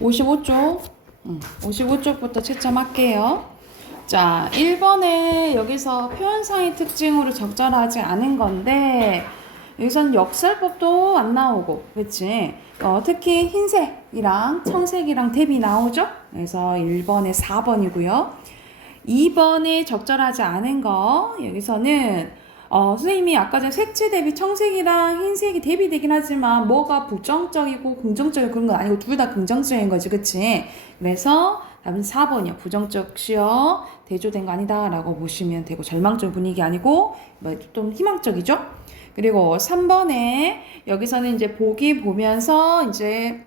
55쪽. 55쪽부터 채점할게요. 자, 1번에 여기서 표현상의 특징으로 적절하지 않은 건데, 여기서는 역설법도 안 나오고, 그치? 특히 흰색이랑 청색이랑 탭이 나오죠? 그래서 1번에 4번이고요. 2번에 적절하지 않은 거, 여기서는 선생님이 아까 전에 색채 대비 청색이랑 흰색이 대비 되긴 하지만 뭐가 부정적이고 긍정적이고 그런 건 아니고 둘 다 긍정적인 거지, 그치? 그래서 답은 4번이요. 부정적시여 대조된 거 아니다 라고 보시면 되고, 절망적 분위기 아니고 좀 희망적이죠? 그리고 3번에 여기서는 이제 보기 보면서 이제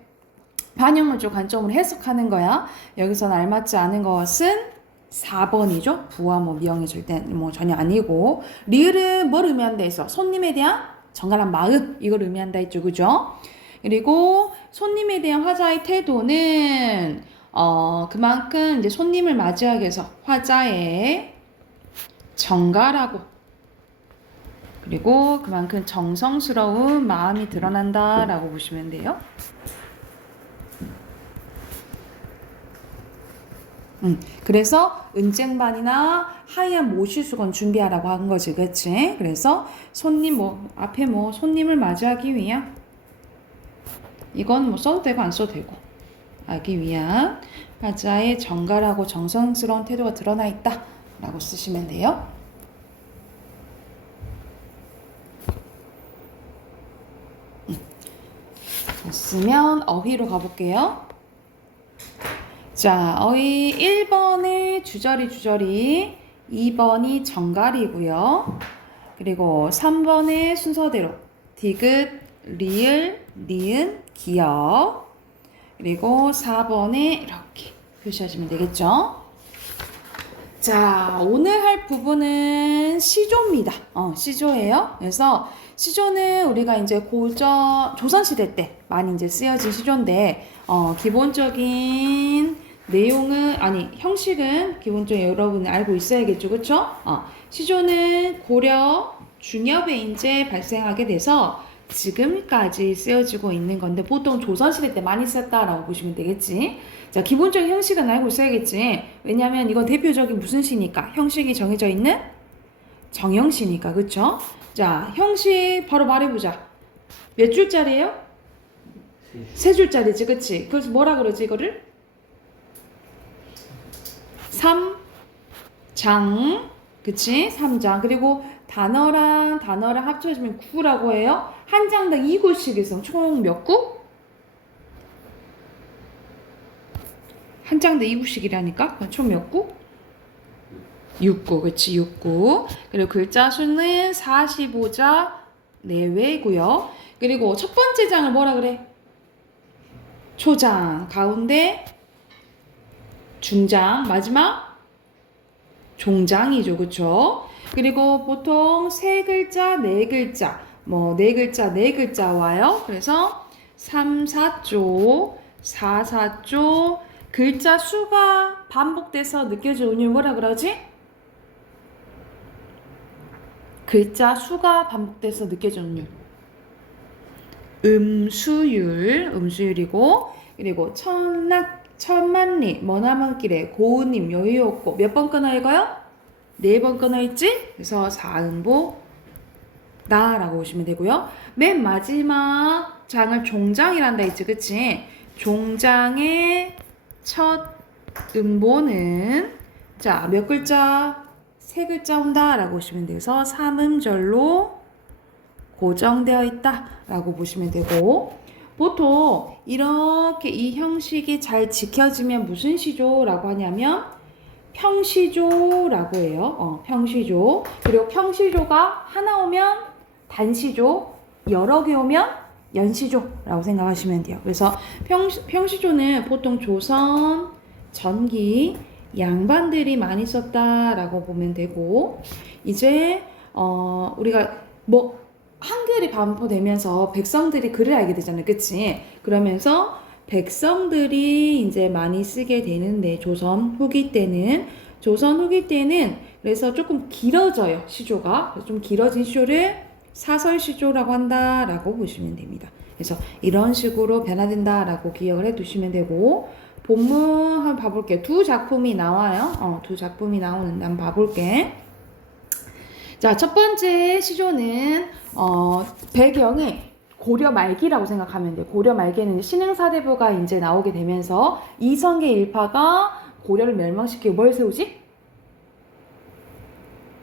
반영을 좀 관점으로 해석하는 거야. 여기서는 알맞지 않은 것은 4번이죠. 부와 뭐 미형이 절대 뭐 전혀 아니고, 리을은 뭘 의미한다 했어? 손님에 대한 정갈한 마음, 이걸 의미한다 했죠, 그죠? 그리고 손님에 대한 화자의 태도는 그만큼 이제 손님을 맞이하기 위해서 화자의 정갈하고, 그리고 그만큼 정성스러운 마음이 드러난다라고 보시면 돼요. 그래서 은쟁반이나 하얀 모시수건 준비하라고 한 거지, 그치? 그래서 손님 앞에 손님을 맞이하기 위한, 이건 뭐 써도 되고 안 써도 되고, 하기 위한 화자의 정갈하고 정성스러운 태도가 드러나 있다 라고 쓰시면 돼요. 됐으면 어휘로 가볼게요. 자, 어휘 1번의 주저리, 2번이 정갈이고요. 그리고 3번의 순서대로 디귿, 리을, 니은, 기역. 그리고 4번에 이렇게 표시하시면 되겠죠. 자, 오늘 할 부분은 시조입니다. 시조예요. 그래서 시조는 우리가 이제 조선시대 때 많이 이제 쓰여진 시조인데, 기본적인 내용은, 형식은 기본적으로 여러분 알고 있어야겠죠. 그쵸? 시조는 고려 중엽에 이제 발생하게 돼서 지금까지 쓰여지고 있는 건데, 보통 조선시대 때 많이 썼다라고 보시면 되겠지. 자, 기본적인 형식은 알고 있어야겠지. 왜냐면 이건 대표적인 무슨 시니까? 형식이 정해져 있는 정형시니까, 그쵸? 자, 형식 바로 말해보자. 몇 줄짜리예요? 세 줄짜리지, 그치? 그래서 뭐라 그러지, 이거를? 3장, 그치? 3장. 그리고 단어랑 합쳐지면 구라고 해요. 한 장당 2구씩 해서 총 몇 구? 한 장당 2구씩이라니까? 총 몇 구? 6구, 그치? 6구. 그리고 글자 수는 45자 내외고요. 그리고 첫 번째 장을 뭐라 그래? 초장, 가운데 중장, 마지막 종장이죠, 그쵸? 그리고 보통 세 글자, 네 글자, 네 글자, 네 글자 와요. 그래서 3, 4조, 4, 4조, 글자 수가 반복돼서 느껴지는 운율 뭐라 그러지? 글자 수가 반복돼서 느껴지는 운율. 음수율이고, 그리고 천만리, 머나먼길에 고운님, 여유없고, 몇 번 끊어 읽어요? 4번 끊어 있지? 그래서 사음보 나라고 보시면 되고요. 맨 마지막 장을 종장이란다 했지, 그치? 종장의 첫 음보는 자, 몇 글자? 3글자 온다 라고 보시면 돼서 3음절로 고정되어 있다 라고 보시면 되고, 보통 이렇게 이 형식이 잘 지켜지면 무슨 시조라고 하냐면 평시조라고 해요. 평시조. 그리고 평시조가 하나 오면 단시조, 여러 개 오면 연시조라고 생각하시면 돼요. 그래서 평시조는 보통 조선, 전기, 양반들이 많이 썼다라고 보면 되고, 이제 우리가 한글이 반포되면서 백성들이 글을 알게 되잖아요. 그치? 그러면서 백성들이 이제 많이 쓰게 되는데, 조선 후기 때는 그래서 조금 길어져요, 시조가. 좀 길어진 시조를 사설시조라고 한다라고 보시면 됩니다. 그래서 이런 식으로 변화된다라고 기억을 해두시면 되고, 본문 한번 봐볼게요. 두 작품이 나와요. 두 작품이 나오는데 한번 봐볼게. 자, 첫 번째 시조는 배경이 고려 말기라고 생각하면 돼요. 고려 말기에는 신흥사대부가 이제 나오게 되면서 이성계 일파가 고려를 멸망시키고 뭘 세우지?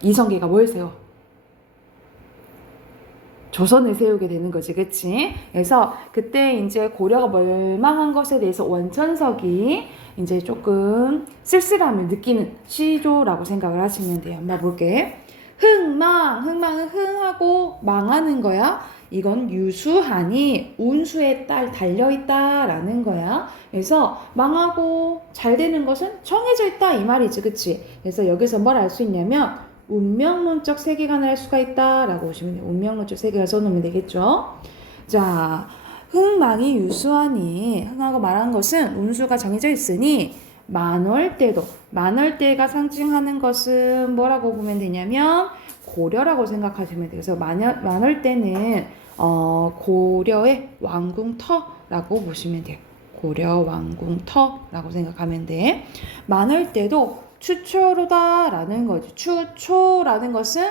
이성계가 뭘 세워? 조선을 세우게 되는 거지, 그치? 그래서 그때 이제 고려가 멸망한 것에 대해서 원천석이 이제 조금 쓸쓸함을 느끼는 시조라고 생각을 하시면 돼요. 한번 볼게. 흥망은 흥하고 망하는 거야. 이건 유수하니 운수에 달려있다라는 거야. 그래서 망하고 잘 되는 것은 정해져 있다 이 말이지, 그치? 그래서 여기서 뭘 알 수 있냐면 운명론적 세계관을 할 수가 있다라고 보시면 돼요. 운명론적 세계관 써놓으면 되겠죠. 자, 흥망이 유수하니 흥하고 말하는 것은 운수가 정해져 있으니 만월대가 상징하는 것은 뭐라고 보면 되냐면 고려라고 생각하시면 돼요. 그래서 만월대는 고려의 왕궁터라고 보시면 돼요. 고려 왕궁터라고 생각하면 돼. 만월대도 추초로다라는 거지. 추초라는 것은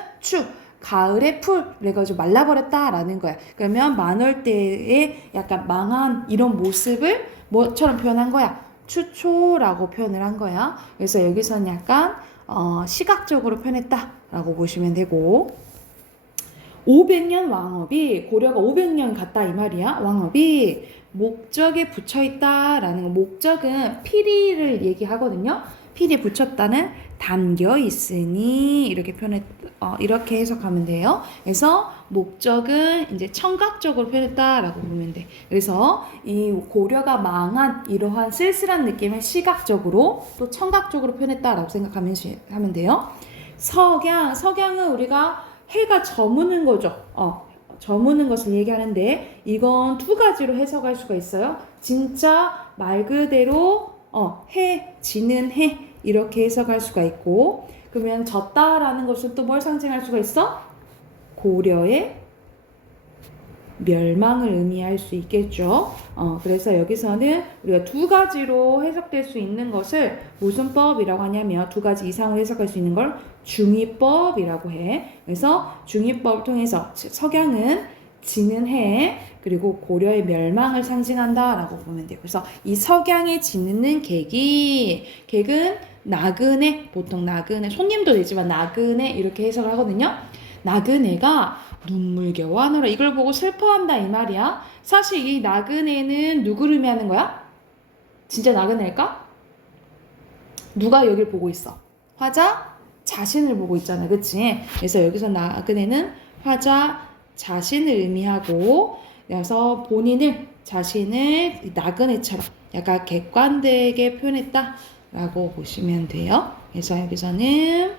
가을의 풀, 그래가지고 말라버렸다라는 거야. 그러면 만월대의 약간 망한 이런 모습을 뭐처럼 표현한 거야? 추초라고 표현을 한 거야. 그래서 여기서는 약간 시각적으로 표현했다라고 보시면 되고, 500년 왕업이 고려가 500년 갔다 이 말이야. 왕업이 목적에 붙여있다라는 거. 목적은 피리를 얘기하거든요. 피리에 붙였다는 담겨 있으니 이렇게 이렇게 해석하면 돼요. 그래서 목적은 이제 청각적으로 표현했다라고 보면 돼. 그래서 이 고려가 망한 이러한 쓸쓸한 느낌을 시각적으로 또 청각적으로 표현했다라고 생각하면 돼요. 석양은 우리가 해가 저무는 거죠. 저무는 것을 얘기하는데 이건 두 가지로 해석할 수가 있어요. 진짜 말 그대로 지는 해 이렇게 해석할 수가 있고, 그러면 졌다라는 것은 또 뭘 상징할 수가 있어? 고려의 멸망을 의미할 수 있겠죠. 그래서 여기서는 우리가 두 가지로 해석될 수 있는 것을 무슨 법이라고 하냐면 두 가지 이상으로 해석할 수 있는 걸 중의법이라고 해. 그래서 중의법을 통해서 석양은 지는 해, 그리고 고려의 멸망을 상징한다라고 보면 돼요. 그래서 이 석양이 지는 객은 나그네, 보통 나그네, 손님도 되지만 나그네 이렇게 해석을 하거든요. 나그네가 눈물겨워 하노라, 이걸 보고 슬퍼한다 이 말이야. 사실 이 나그네는 누구를 의미하는 거야? 진짜 나그네일까? 누가 여길 보고 있어? 화자 자신을 보고 있잖아, 그치? 그래서 여기서 나그네는 화자 자신을 의미하고, 그래서 자신을 나그네처럼 약간 객관되게 표현했다라고 보시면 돼요. 그래서 여기서는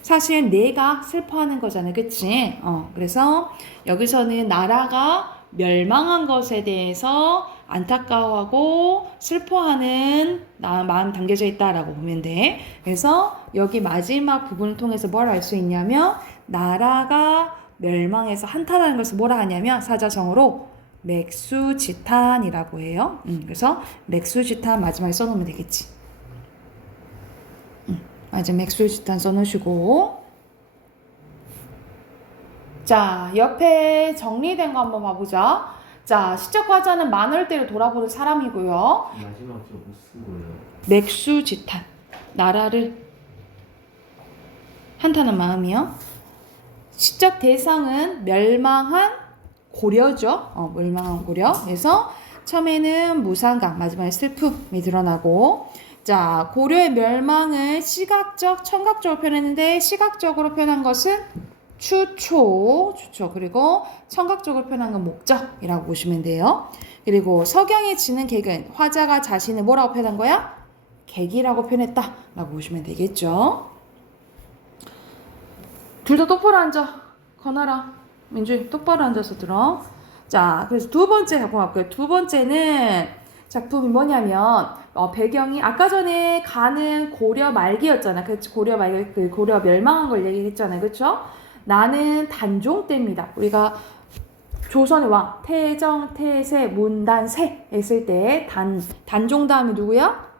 사실 내가 슬퍼하는 거잖아요, 그치? 그래서 여기서는 나라가 멸망한 것에 대해서 안타까워하고 슬퍼하는 마음 담겨져 있다라고 보면 돼. 그래서 여기 마지막 부분을 통해서 뭘 알 수 있냐면 나라가 멸망해서 한탄하는 것을 뭐라 하냐면 사자성어로 맥수지탄이라고 해요. 그래서 맥수지탄 마지막에 써놓으면 되겠지. 맞아, 맥수지탄 써놓으시고, 자, 옆에 정리된 거 한번 봐보자. 자, 시적 화자는 만월대로 돌아보는 사람이고요. 마지막 좀 무슨 거예요? 맥수지탄, 나라를 한탄한 마음이요. 시적 대상은 멸망한 고려죠. 멸망한 고려. 그래서 처음에는 무상감, 마지막에 슬픔이 드러나고, 자, 고려의 멸망을 시각적, 청각적으로 표현했는데 시각적으로 표현한 것은 추초, 그리고 청각적으로 표현한 건 목적이라고 보시면 돼요. 그리고 석양에 지는 객은 화자가 자신을 뭐라고 표현한 거야? 객이라고 표현했다라고 보시면 되겠죠. 둘 다 똑바로 앉아. 건아라. 민주이 똑바로 앉아서 들어. 자, 그래서 두 번째 작품 할게요. 두 번째는 작품이 뭐냐면 배경이 아까 전에 가는 고려 말기였잖아. 그 고려 말기, 그 고려 멸망한 걸 얘기했잖아요, 그렇죠? 나는 단종 때입니다. 우리가 조선의 왕 태정, 태세, 문단, 세 했을 때 단종 다음에 누구야?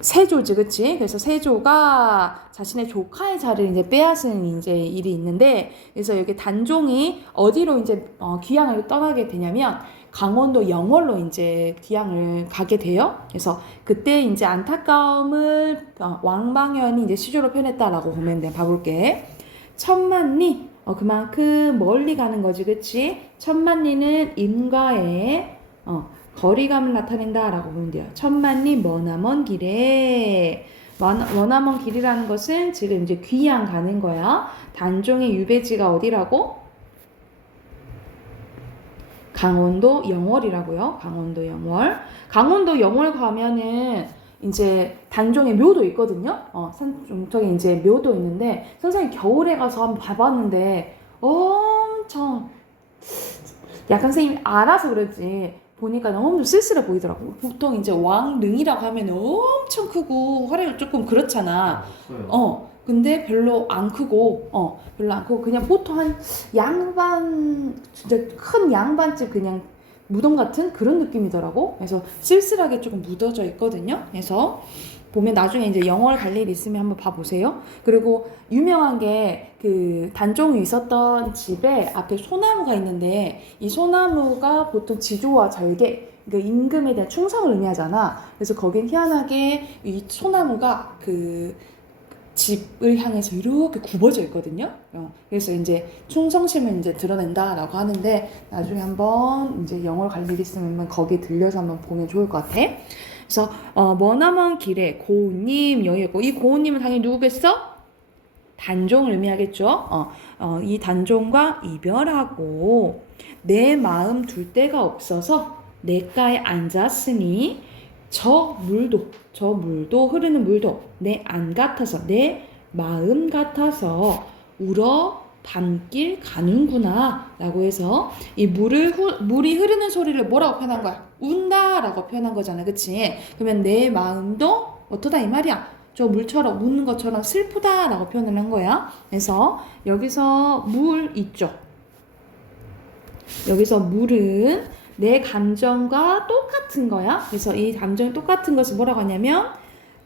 세조지, 그치? 그래서 세조가 자신의 조카의 자리를 이제 빼앗은 이제 일이 있는데, 그래서 여기 단종이 어디로 이제 귀향을 떠나게 되냐면 강원도 영월로 이제 귀향을 가게 돼요. 그래서 그때 이제 안타까움을 왕방현이 이제 시조로 표현했다라고 보면 돼. 봐볼게. 천만리, 그만큼 멀리 가는 거지, 그치? 천만리는 임과의 거리감을 나타낸다 라고 보면 돼요. 천만리 머나먼 길에, 머나먼 길이라는 것은 지금 이제 귀양 가는 거야. 단종의 유배지가 어디라고? 강원도 영월이라고요. 강원도 영월. 강원도 영월 가면은 이제 단종의 묘도 있거든요. 저기 이제 묘도 있는데, 선생님 겨울에 가서 한번 봐봤는데 엄청, 약간 선생님이 알아서 그랬지, 보니까 너무 쓸쓸해 보이더라고. 보통 이제 왕릉이라고 하면 엄청 크고 화려하고 조금 그렇잖아. 근데 별로 안 크고, 그냥 보통 한 양반, 진짜 큰 양반집 그냥 무덤 같은 그런 느낌이더라고. 그래서 쓸쓸하게 조금 묻어져 있거든요. 그래서 보면 나중에 이제 영월 갈 일 있으면 한번 봐보세요. 그리고 유명한 게 그 단종이 있었던 집에 앞에 소나무가 있는데, 이 소나무가 보통 지조와 절개, 그러니까 임금에 대한 충성을 의미하잖아. 그래서 거긴 희한하게 이 소나무가 그 집을 향해서 이렇게 굽어져 있거든요. 그래서 이제 충성심을 이제 드러낸다라고 하는데, 나중에 한번 이제 영월 갈 일 있으면 거기 들려서 한번 보면 좋을 것 같아. 그래서 머나먼 길에 고우님 여기고, 이 고우님은 당연히 누구겠어? 단종을 의미하겠죠. 이 단종과 이별하고 내 마음 둘 데가 없어서 냇가에 앉았으니 저 물도 흐르는 물도 내 안 같아서, 내 마음 같아서 울어 밤길 가는구나 라고 해서, 이 물이 흐르는 소리를 뭐라고 표현한 거야? 운다 라고 표현한 거잖아, 그치? 그러면 내 마음도 어떠다 이 말이야. 저 물처럼, 우는 것처럼 슬프다 라고 표현을 한 거야. 그래서 여기서 물 있죠. 여기서 물은 내 감정과 똑같은 거야. 그래서 이 감정이 똑같은 것을 뭐라고 하냐면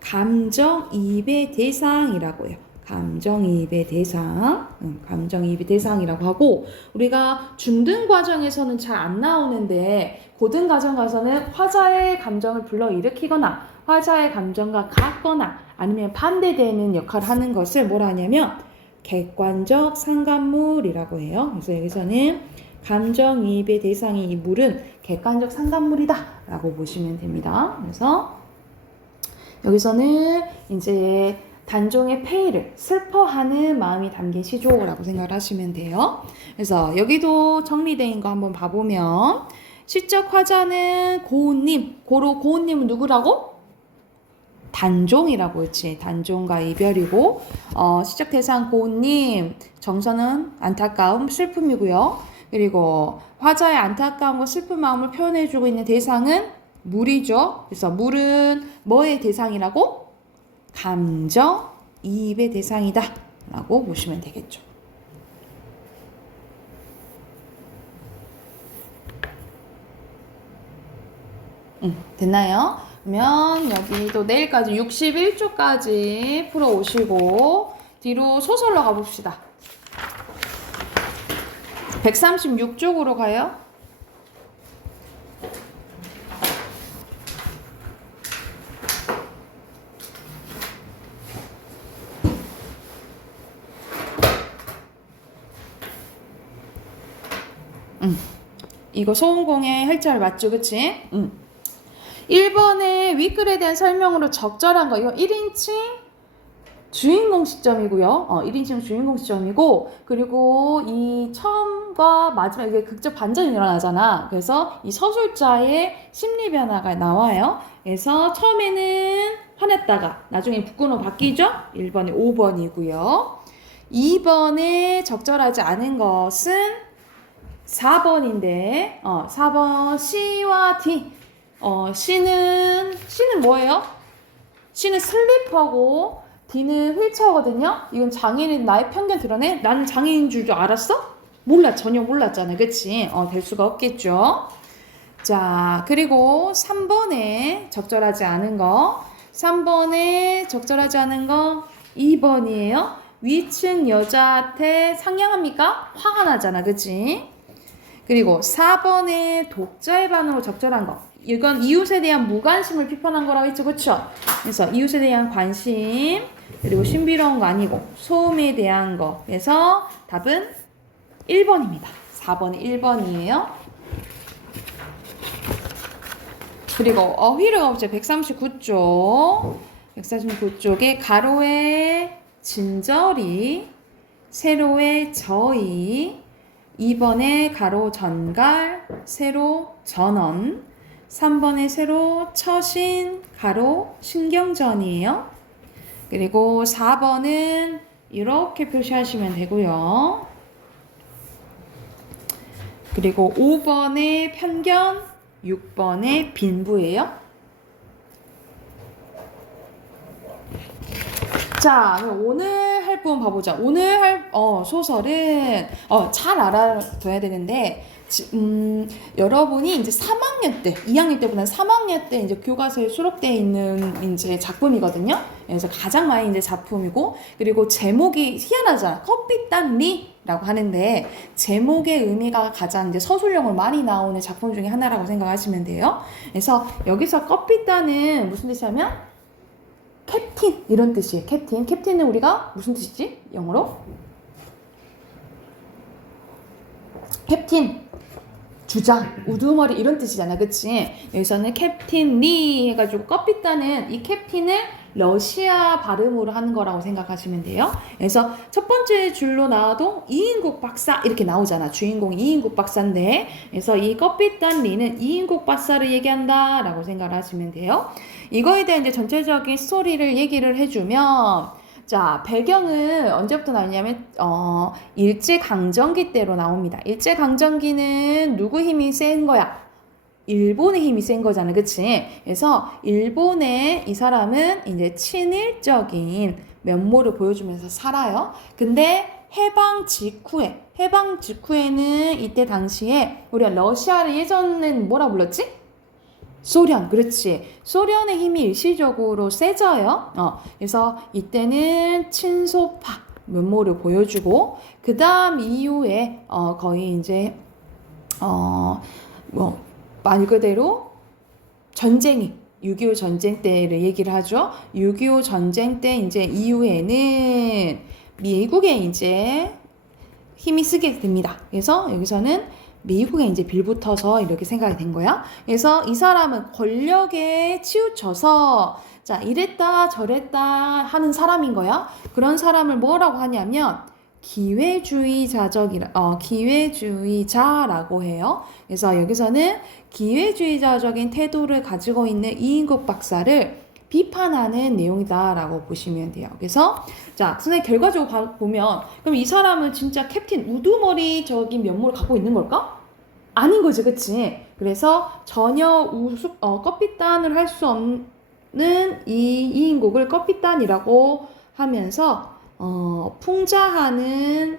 감정이입의 대상이라고 해요. 감정이입의 대상, 감정이입의 대상이라고 하고, 우리가 중등 과정에서는 잘 안 나오는데 고등 과정 가서는 화자의 감정을 불러일으키거나 화자의 감정과 같거나 아니면 반대되는 역할을 하는 것을 뭐라 하냐면 객관적 상관물이라고 해요. 그래서 여기서는 감정이입의 대상인 이 물은 객관적 상관물이다 라고 보시면 됩니다. 그래서 여기서는 이제 단종의 폐의를 슬퍼하는 마음이 담긴 시조라고 생각을 하시면 돼요. 그래서 여기도 정리된 거 한번 봐보면, 시적 화자는 고운님, 고운님은 누구라고? 단종이라고 했지. 단종과 이별이고, 시적 대상 고운님, 정서는 안타까움, 슬픔이고요. 그리고 화자의 안타까움과 슬픈 마음을 표현해주고 있는 대상은 물이죠. 그래서 물은 뭐의 대상이라고? 감정 이입의 대상이다 라고 보시면 되겠죠. 됐나요? 그러면 여기도 내일까지 61쪽까지 풀어오시고 뒤로 소설로 가봅시다. 136쪽으로 가요. 이거 소음공의 활자를 맞죠, 그치? 1번에 윗글에 대한 설명으로 적절한 거, 이거 1인칭 주인공 시점이고요. 1인칭 주인공 시점이고, 그리고 이 처음과 마지막, 이게 극적 반전이 일어나잖아. 그래서 이 서술자의 심리 변화가 나와요. 그래서 처음에는 화냈다가 나중에 북근으로 바뀌죠. 1번이 5번이고요. 2번에 적절하지 않은 것은 4번인데, 4번 C와 D. C는 뭐예요? C는 슬리퍼고 D는 휠체어거든요. 이건 장애인, 나의 편견 드러내? 나는 장애인인 줄 알았어? 전혀 몰랐잖아. 그치? 될 수가 없겠죠. 자, 그리고 3번에 적절하지 않은 거. 3번에 적절하지 않은 거 2번이에요. 위층 여자한테 상냥합니까? 화가 나잖아. 그치? 그리고 4번에 독자의 반응으로 적절한 거. 이건 이웃에 대한 무관심을 비판한 거라고 했죠. 그쵸? 그래서 이웃에 대한 관심, 그리고 신비로운 거 아니고 소음에 대한 거. 그래서 답은 1번입니다. 4번이 1번이에요. 그리고 어휘력 없제 139쪽. 139쪽에 가로에 진저리, 세로에 저이, 2번에 가로 전갈, 세로 전원, 3번에 세로 처신, 가로 신경전이에요. 그리고 4번은 이렇게 표시하시면 되고요. 그리고 5번에 편견, 6번에 빈부예요. 자, 그럼 오늘 할 부분 봐보자. 오늘 할 소설은 잘 알아둬야 되는데 여러분이 이제 3학년 때, 2학년 때보다는 3학년 때 이제 교과서에 수록되어 있는 이제 작품이거든요. 그래서 가장 많이 이제 작품이고, 그리고 제목이 희한하잖아. 커피단 리라고 하는데 제목의 의미가 가장 이제 서술형으로 많이 나오는 작품 중에 하나라고 생각하시면 돼요. 그래서 여기서 커피단은 무슨 뜻이냐면 캡틴 이런 뜻이에요. 캡틴은 우리가 무슨 뜻이지? 영어로? 캡틴 주장, 우두머리 이런 뜻이잖아. 그치? 여기서는 캡틴 리 해가지고 커피단은 이 캡틴을 러시아 발음으로 하는 거라고 생각하시면 돼요. 그래서 첫 번째 줄로 나와도 이인국 박사 이렇게 나오잖아. 주인공이 이인국 박사인데, 그래서 이 커피단 리는 이인국 박사를 얘기한다 라고 생각을 하시면 돼요. 이거에 대한 이제 전체적인 스토리를 얘기를 해주면, 자, 배경은 언제부터 나오냐면 일제강점기 때로 나옵니다. 일제강점기는 누구 힘이 센 거야? 일본의 힘이 센 거잖아. 그치? 그래서 일본의 이 사람은 이제 친일적인 면모를 보여주면서 살아요. 근데 해방 직후에는 이때 당시에 우리가 러시아를 예전엔 뭐라 불렀지? 소련, 그렇지. 소련의 힘이 일시적으로 세져요. 그래서 이때는 친소파 면모를 보여주고, 그 다음 이후에 거의 이제 말 그대로 전쟁이 6.25 전쟁 때를 얘기를 하죠. 6.25 전쟁 때 이제 이후에는 미국에 이제 힘이 쓰게 됩니다. 그래서 여기서는 미국에 이제 빌붙어서 이렇게 생각이 된 거야. 그래서 이 사람은 권력에 치우쳐서 자, 이랬다 저랬다 하는 사람인 거야. 그런 사람을 뭐라고 하냐면 기회주의자라고 해요. 그래서 여기서는 기회주의자적인 태도를 가지고 있는 이인국 박사를 비판하는 내용이다라고 보시면 돼요. 그래서 자, 선생님 결과적으로 보면 그럼 이 사람은 진짜 캡틴 우두머리적인 면모를 갖고 있는 걸까? 아닌 거지, 그치? 그래서 전혀 커피단을 할 수 없는 이 이인국을 커피단이라고 하면서 풍자하는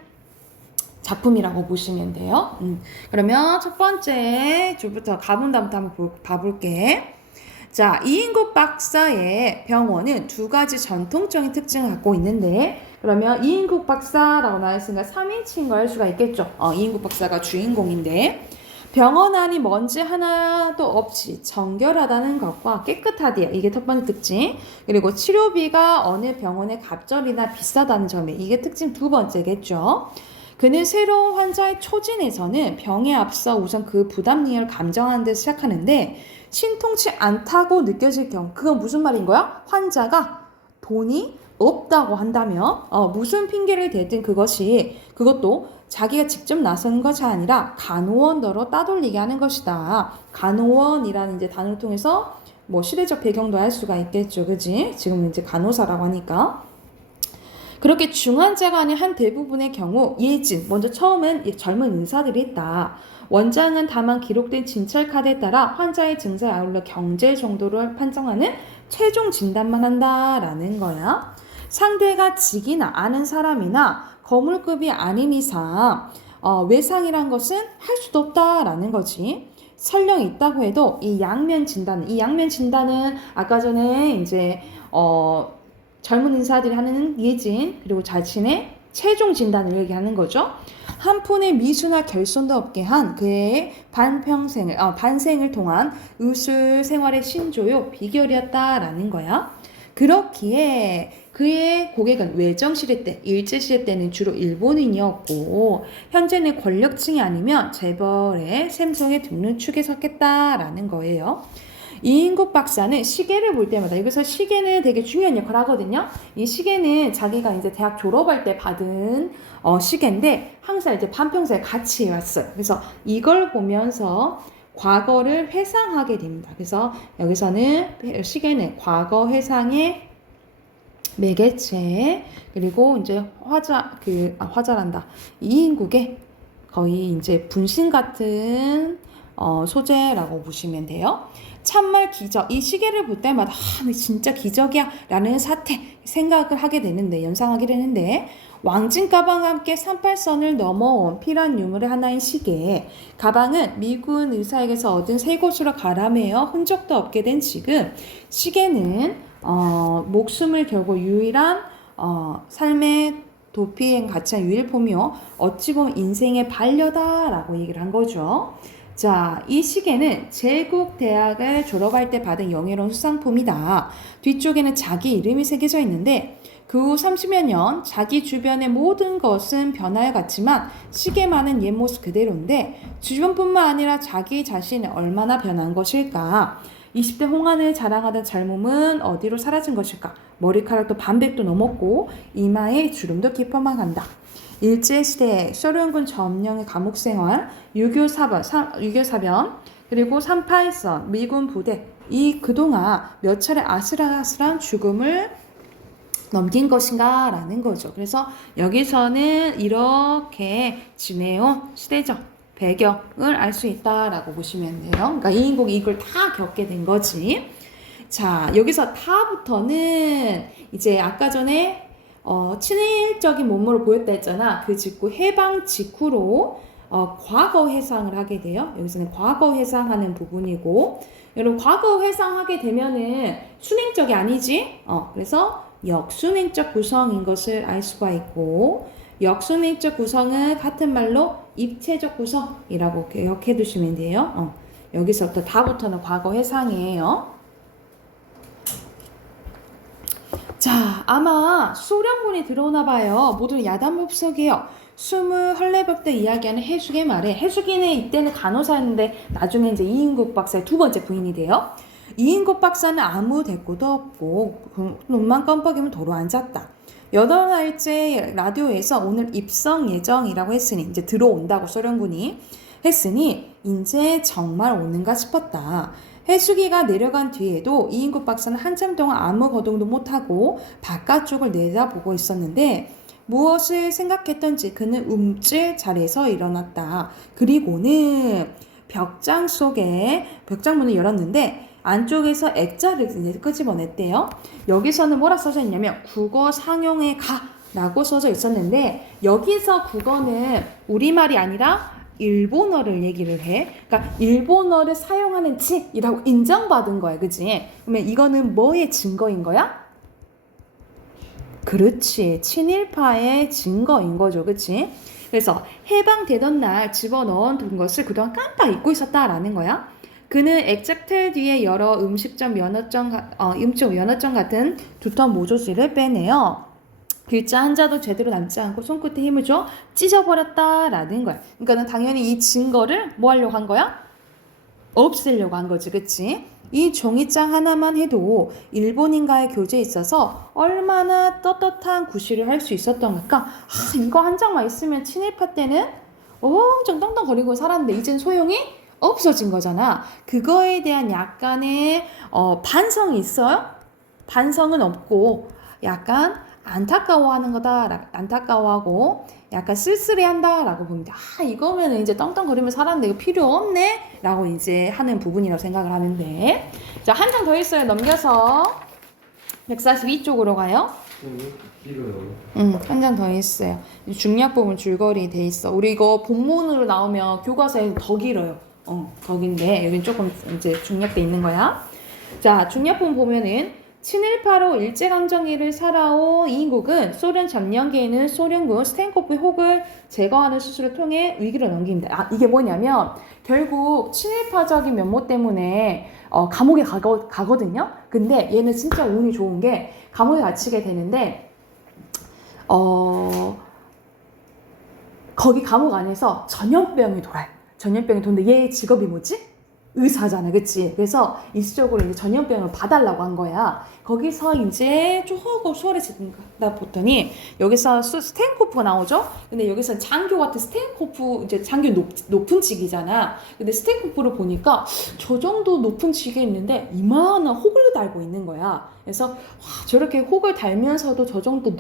작품이라고 보시면 돼요. 그러면 첫 번째 줄부터 가본다부터 한번 봐볼게. 자, 이인국 박사의 병원은 두 가지 전통적인 특징을 갖고 있는데, 그러면 이인국 박사라고 나왔으니까 3인칭 걸 할 수가 있겠죠. 이인국 박사가 주인공인데, 병원 안이 먼지 하나도 없이 정결하다는 것과 깨끗하대요. 이게 첫 번째 특징. 그리고 치료비가 어느 병원의 갑절이나 비싸다는 점에 이게 특징 두 번째겠죠. 그는 새로운 환자의 초진에서는 병에 앞서 우선 그 부담력을 감정하는 데 시작하는데 신통치 않다고 느껴질 경우, 그건 무슨 말인 거야? 환자가 돈이 없다고 한다면 무슨 핑계를 대든 그것도 자기가 직접 나서는 것이 아니라 간호원더러 따돌리게 하는 것이다. 간호원이라는 이제 단어를 통해서 뭐 시대적 배경도 알 수가 있겠죠. 그지? 지금 이제 간호사라고 하니까. 그렇게 중환자가 아닌 한 대부분의 경우 먼저 처음은 젊은 의사들이 있다. 원장은 다만 기록된 진찰 카드에 따라 환자의 증세에 아울러 경제 정도를 판정하는 최종 진단만 한다라는 거야. 상대가 직이나 아는 사람이나 거물급이 아닌 이상 외상이란 것은 할 수도 없다라는 거지. 설령 있다고 해도 이 양면 진단은 아까 전에 이제 젊은 인사들이 하는 예진 그리고 자신의 최종 진단을 얘기하는 거죠. 한 푼의 미수나 결손도 없게 한 그의 반생을 통한 의술 생활의 신조요 비결이었다라는 거야. 그렇기에 그의 고객은 외정시대 때, 일제시대 때는 주로 일본인이었고 현재는 권력층이 아니면 재벌의 샘성에 듣는 축에 섰겠다라는 거예요. 이인국 박사는 시계를 볼 때마다 여기서 시계는 되게 중요한 역할을 하거든요. 이 시계는 자기가 이제 대학 졸업할 때 받은 시계인데 항상 이제 반평생 같이 해왔어요. 그래서 이걸 보면서 과거를 회상하게 됩니다. 그래서 여기서는 시계는 과거 회상의 매개체 그리고 이제 화자란다. 이인국의 거의 이제 분신 같은 소재라고 보시면 돼요. 참말 기적. 이 시계를 볼 때마다 진짜 기적이야 라는 생각을 하게 되는데 연상하게 되는데 왕진 가방과 함께 38선을 넘어온 필요한 유물의 하나인 시계. 가방은 미군 의사에게서 얻은 새 곳으로 가라매어 흔적도 없게 된 지금 시계는 목숨을 걸고 유일한 삶의 도피행 가치한 유일품이요. 어찌 보면 인생의 반려다라고 얘기를 한 거죠. 자, 이 시계는 제국대학을 졸업할 때 받은 영예로운 수상품이다. 뒤쪽에는 자기 이름이 새겨져 있는데 그 후 30여 년 자기 주변의 모든 것은 변화해갔지만 시계만은 옛 모습 그대로인데 주변뿐만 아니라 자기 자신이 얼마나 변한 것일까? 20대 홍안을 자랑하던 젊음은 어디로 사라진 것일까? 머리카락도 반백도 넘었고 이마에 주름도 깊어만 간다. 일제시대 소련군 점령의 감옥생활, 6.25 사변, 그리고 38선 미군 부대 이 그동안 몇 차례 아슬아슬한 죽음을 넘긴 것인가 라는 거죠. 그래서 여기서는 이렇게 지내온 시대적 배경을 알 수 있다라고 보시면 돼요. 그러니까 이인국이 이걸 다 겪게 된 거지. 자, 여기서 다부터는 이제 아까 전에 친일적인 몸으로 보였다 했잖아. 그 직후 해방 직후로 과거 회상을 하게 돼요. 여기서는 과거 회상하는 부분이고 여러분 과거 회상하게 되면은 순행적이 아니지. 그래서 역순행적 구성인 것을 알 수가 있고 역순행적 구성은 같은 말로 입체적 구성이라고 기억해 두시면 돼요. 여기서부터 다부터는 과거 회상이에요. 자, 아마 소련군이 들어오나 봐요. 모두 야단법석이에요. 숨을 헐레벌떡 이야기하는 해숙의 말에 해숙이는 이때는 간호사였는데 나중에 이제 이인국 박사의 두 번째 부인이 돼요. 이인국 박사는 아무 대꾸도 없고 눈만 껌뻑이면 도로 앉았다. 8알째 라디오에서 오늘 입성 예정이라고 했으니 이제 들어온다고 소련군이 했으니 이제 정말 오는가 싶었다. 해수기가 내려간 뒤에도 이인국 박사는 한참 동안 아무 거동도 못하고 바깥쪽을 내다보고 있었는데 무엇을 생각했던지 그는 움찔 자리에서 일어났다. 그리고는 벽장문을 열었는데 안쪽에서 액자를 끄집어냈대요. 여기서는 뭐라 써져 있냐면 국어 상용에 가 라고 써져 있었는데 여기서 국어는 우리말이 아니라 일본어를 얘기를 해. 그러니까 일본어를 사용하는 지이라고 인정받은 거야. 그치? 그러면 이거는 뭐의 증거인 거야? 그렇지. 친일파의 증거인 거죠. 그치? 그래서 해방되던 날 집어넣은 것을 그동안 깜빡 잊고 있었다라는 거야. 그는 액자틀 뒤에 여러 음식점 면허증 같은 두텁 모조지를 빼내요. 글자 한자도 제대로 남지 않고 손끝에 힘을 줘 찢어버렸다라는 거야. 그러니까 당연히 이 증거를 뭐 하려고 한 거야? 없애려고 한 거지. 그치? 이 종이장 하나만 해도 일본인과의 교제에 있어서 얼마나 떳떳한 구실을 할 수 있었던 걸까? 이거 한 장만 있으면 친일파 때는 엄청 떵떵거리고 살았는데 이젠 소용이 없어진 거잖아. 그거에 대한 약간의 반성이 있어요? 반성은 없고 약간 안타까워하는 거다. 안타까워하고 약간 쓸쓸해한다라고 봅니다. 이거면 이제 떵떵거리며 살았는데 이거 필요 없네? 라고 이제 하는 부분이라고 생각을 하는데 자, 한 장 더 있어요. 넘겨서 142쪽으로 가요. 길어요. 한 장 더 있어요. 중략 부분 줄거리 돼 있어. 우리 이거 본문으로 나오면 교과서에 더 길어요. 더 긴데 여긴 조금 이제 중략돼 있는 거야. 자, 중략 부분 보면은 친일파로 일제강점기를 살아온 이인국은 소련 점령기에는 소련군 스텐코프의 혹을 제거하는 수술을 통해 위기를 넘깁니다. 이게 뭐냐면 결국 친일파적인 면모 때문에 감옥에 가거든요. 근데 얘는 진짜 운이 좋은 게 감옥에 갇히게 되는데 거기 감옥 안에서 전염병이 돌아요. 전염병이 도는데 얘 직업이 뭐지? 의사잖아, 그치? 그래서 일시적으로 이제 전염병을 봐달라고 한 거야. 거기서 이제 조금 수월해지다 보더니 여기서 스텐코프가 나오죠? 근데 여기서 장교 같은 스텐코프, 이제 장교 높은 직이잖아. 근데 스텐코프를 보니까 저 정도 높은 직에 있는데 이만한 혹을 달고 있는 거야. 그래서 와, 저렇게 혹을 달면서도 저 정도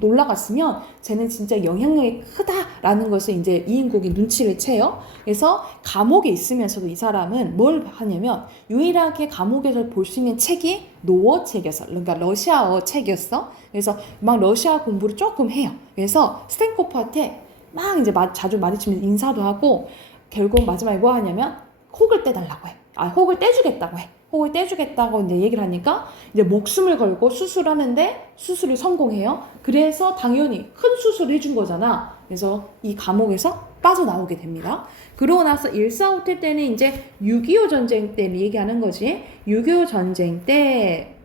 놀라갔으면 쟤는 진짜 영향력이 크다라는 것을 이제 이인국이 눈치를 채요. 그래서 감옥에 있으면서도 이 사람은 뭘 하냐면 유일하게 감옥에서 볼 수 있는 책이 노어 책이었어. 그러니까 러시아어 책이었어. 그래서 막 러시아 공부를 조금 해요. 그래서 스텐코프한테 막 이제 자주 마주치면서 인사도 하고 결국 마지막에 뭐 하냐면 혹을 떼달라고 해. 혹을 떼주겠다고 해. 혹을 떼주겠다고 이제 얘기를 하니까 이제 목숨을 걸고 수술하는데 수술이 성공해요. 그래서 당연히 큰 수술을 해준 거잖아. 그래서 이 감옥에서 빠져나오게 됩니다. 그러고 나서 145태 때는 이제 6.25 전쟁 때를 얘기하는 거지. 6.25 전쟁 때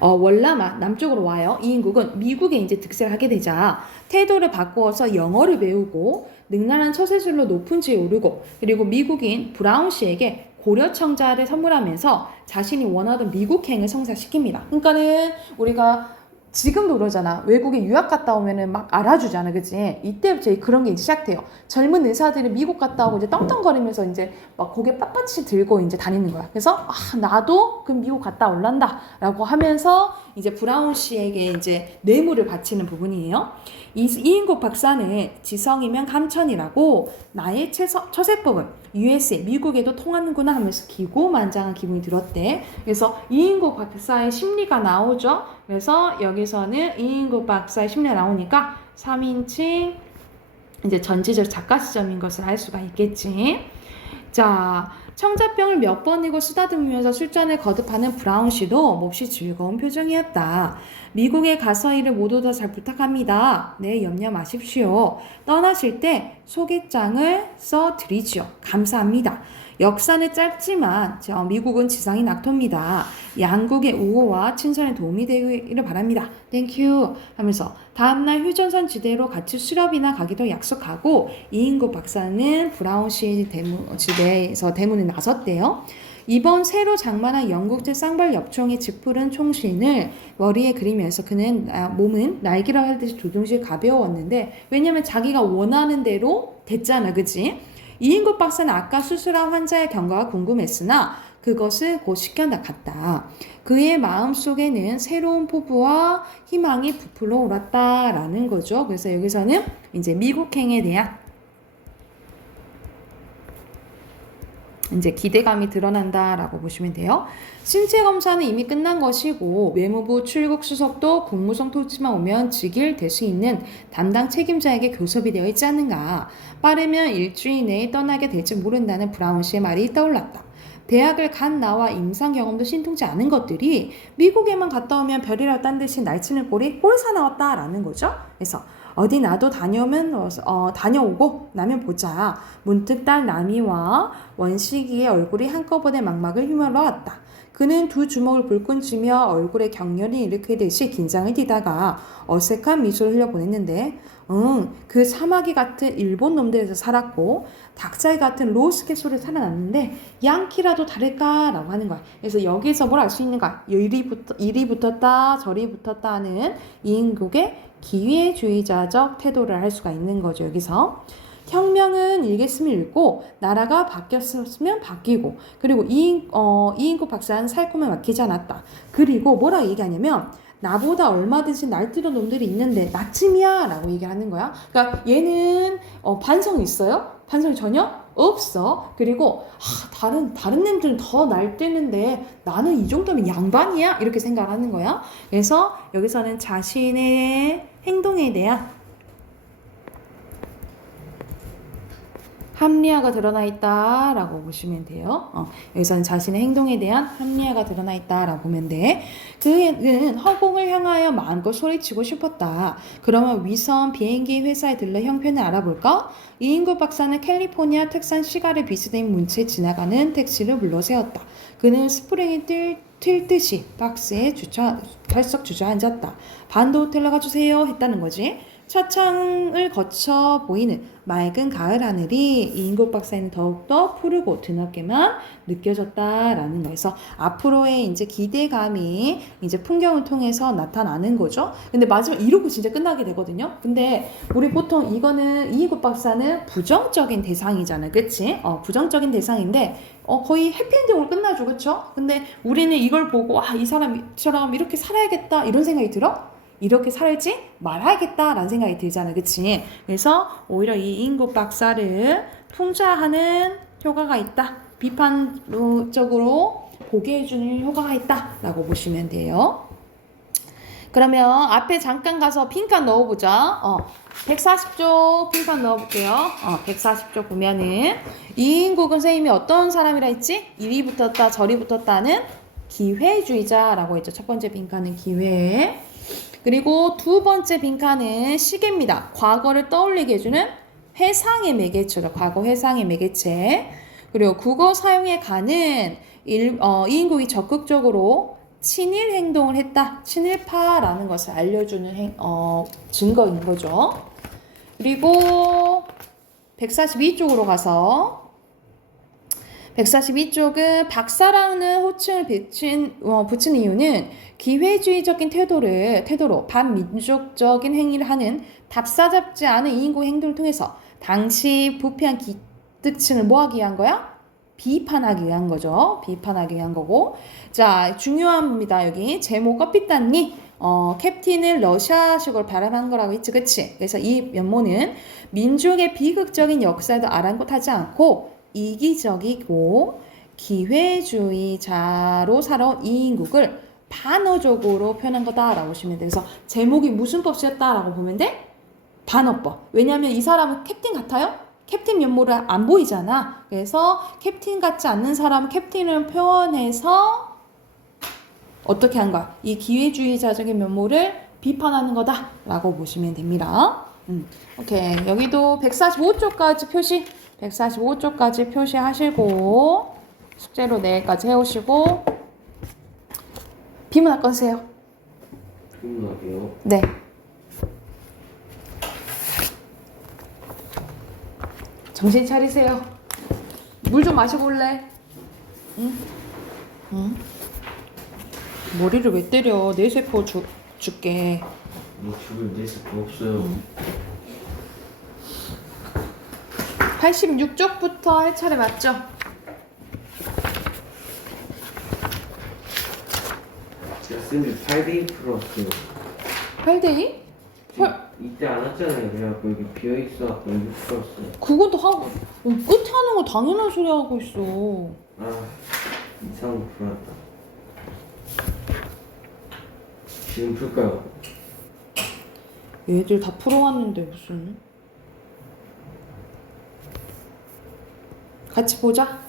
월남아 남쪽으로 와요. 이인국은 미국에 이제 득세를 하게 되자 태도를 바꾸어서 영어를 배우고 능란한 처세술로 높은 지에 오르고 그리고 미국인 브라운 씨에게 고려청자를 선물하면서 자신이 원하던 미국행을 성사시킵니다. 그러니까는 우리가 지금도 그러잖아. 외국에 유학 갔다 오면은 막 알아주잖아, 그치? 이때부터 그런 게 이제 시작돼요. 젊은 의사들이 미국 갔다 오고 이제 떵떵거리면서 이제 막 고개 빳빳이 들고 이제 다니는 거야. 그래서 나도 그럼 미국 갔다 올란다라고 하면서 이제 브라운 씨에게 이제 뇌물을 바치는 부분이에요. 이인국 박사는 지성이면 감천이라고 나의 처세법은 USA, 미국에도 통하는구나 하면서 기고만장한 기분이 들었대. 그래서 이인국 박사의 심리가 나오죠. 그래서 여기서는 이인국 박사의 심리가 나오니까 3인칭 이제 전지적 작가 시점인 것을 알 수가 있겠지. 자, 청자병을 몇 번이고 쓰다듬으면서 술잔을 거듭하는 브라운 씨도 몹시 즐거운 표정이었다. 미국에 가서 일을 모두 다 잘 부탁합니다. 네, 염려 마십시오. 떠나실 때 소개장을 써드리죠. 감사합니다. 역사는 짧지만 미국은 지상이 낙토입니다. 양국의 우호와 친선에 도움이 되기를 바랍니다. 땡큐 하면서 다음날 휴전선 지대로 같이 수렵이나 가기도 약속하고 이인국 박사는 브라운시 집에서 대문에 나섰대요. 이번 새로 장만한 영국제 쌍발 엽총의 짙푸른 총신을 머리에 그리면서 그는 몸은 날개를 하듯이 조금씩 가벼웠는데 왜냐면 자기가 원하는 대로 됐잖아, 그치? 이인국 박사는 아까 수술한 환자의 경과가 궁금했으나 그것을 곧 시켜나갔다. 그의 마음속에는 새로운 포부와 희망이 부풀어 올랐다라는 거죠. 그래서 여기서는 이제 미국행에 대한 이제 기대감이 드러난다라고 보시면 돼요. 신체 검사는 이미 끝난 것이고 외무부 출국 수석도 국무성 토지만 오면 직일 될 수 있는 담당 책임자에게 교섭이 되어 있지 않는가. 빠르면 일주일 내에 떠나게 될지 모른다는 브라운 씨의 말이 떠올랐다. 대학을 간 나와 임상 경험도 신통치 않은 것들이 미국에만 갔다 오면 별이라 딴 듯이 날치는 꼴이 꼴사 나왔다라는 거죠. 그래서 어디 나도 다녀오고 나면 보자. 문득 딸 나미와 원식이의 얼굴이 한꺼번에 망막을 휘말러 왔다. 그는 두 주먹을 불끈 쥐며 얼굴에 격렬을 일으키듯이 긴장을 띠다가 어색한 미소를 흘려보냈는데 그 사마귀 같은 일본 놈들에서 살았고 닭살 같은 로스케소를 살아났는데 양키라도 다를까라고 하는 거야. 그래서 여기서 뭘 알 수 있는가? 이리 붙었다 저리 붙었다 하는 이인국의 기회주의자적 태도를 할 수가 있는 거죠. 여기서 혁명은 일겠으면 읽고 나라가 바뀌었으면 바뀌고 그리고 이인국 박사는 살코면 막히지 않았다. 그리고 뭐라고 얘기하냐면 나보다 얼마든지 날뛰는 놈들이 있는데 나쯤이야 라고 얘기하는 거야. 그러니까 얘는 반성이 있어요? 반성이 전혀 없어. 그리고 다른 애들은 더 날뛰는데 나는 이 정도면 양반이야? 이렇게 생각하는 거야. 그래서 여기서는 자신의 행동에 대한 합리화가 드러나 있다라고 보시면 돼요. 여기서는 자신의 행동에 대한 합리화가 드러나 있다라고 보면 돼. 그는 허공을 향하여 마음껏 소리치고 싶었다. 그러면 위성 비행기 회사에 들러 형편을 알아볼까? 이인구 박사는 캘리포니아 특산 시가를 비스된 문체에 지나가는 택시를 물러세웠다. 그는 스프링이 튈 듯이 박스에 털썩 주저앉았다. 반도 호텔로 가주세요 했다는 거지. 차창을 거쳐 보이는 맑은 가을 하늘이 이인국 박사는 더욱더 푸르고 드넓게만 느껴졌다라는 거에서 앞으로의 이제 기대감이 이제 풍경을 통해서 나타나는 거죠. 근데 마지막 이러고 진짜 끝나게 되거든요. 근데 우리 보통 이거는 이인국 박사는 부정적인 대상이잖아요. 그치? 부정적인 대상인데 거의 해피엔딩으로 끝나죠. 그쵸? 근데 우리는 이걸 보고 이 사람처럼 이렇게 살아야겠다 이런 생각이 들어? 이렇게 살지 말아야겠다라는 생각이 들잖아. 그치? 그래서 오히려 이 이인국 박사를 풍자하는 효과가 있다. 비판적으로 보게 해주는 효과가 있다라고 보시면 돼요. 그러면 앞에 잠깐 가서 빈칸 넣어보자. 140쪽 빈칸 넣어볼게요. 140쪽 보면은 이인국은 선생님이 어떤 사람이라 했지? 이리 붙었다 저리 붙었다는 기회주의자라고 했죠. 첫 번째 빈칸은 기회. 그리고 두 번째 빈칸은 시계입니다. 과거를 떠올리게 해주는 회상의 매개체죠. 과거 회상의 매개체. 그리고 국어 사용에 관한 이인국이 적극적으로 친일 행동을 했다. 친일파라는 것을 알려주는 증거인 거죠. 그리고 142쪽으로 가서 142쪽은 박사라는 호칭을 붙인 이유는 기회주의적인 태도로 반민족적인 행위를 하는 답사잡지 않은 이인국의 행동을 통해서 당시 부패한 기득층을 뭐하기 위한 거야? 비판하기 위한 거죠. 비판하기 위한 거고. 자, 중요합니다. 여기 제목 껍빗단니 캡틴을 러시아식으로 발음한 거라고 했지, 그치? 그래서 이 면모는 민족의 비극적인 역사도 아랑곳하지 않고 이기적이고 기회주의자로 살아온 이인국을 반어적으로 표현한 거다라고 보시면 돼요. 그래서 제목이 무슨 법이었다라고 보면 돼? 반어법. 왜냐하면 이 사람은 캡틴 같아요? 캡틴 면모를 안 보이잖아. 그래서 캡틴 같지 않는 사람은 캡틴을 표현해서 어떻게 한 거야? 이 기회주의자적인 면모를 비판하는 거다라고 보시면 됩니다. 오케이. 여기도 145쪽까지 145쪽까지 표시하시고 숙제로 내일까지 해오시고 비문학 꺼주세요. 비문학이요? 네. 정신 차리세요. 물 좀 마시고 올래? 응? 머리를 왜 때려? 뇌세포 줄게. 뭐 죽을 뇌세포 없어요. 86쪽부터 할 차례 맞죠? 제가 쓴게 8대2 풀었어요. 8대2? 이때 안 왔잖아요. 그래갖고 여기 비어있어갖고 여기 풀었어요. 그것도 하고 끝에 하는 거 당연한 소리 하고 있어. 이상한 거 풀었다. 지금 풀까요? 얘들 다 풀어왔는데 무슨. 같이 보자.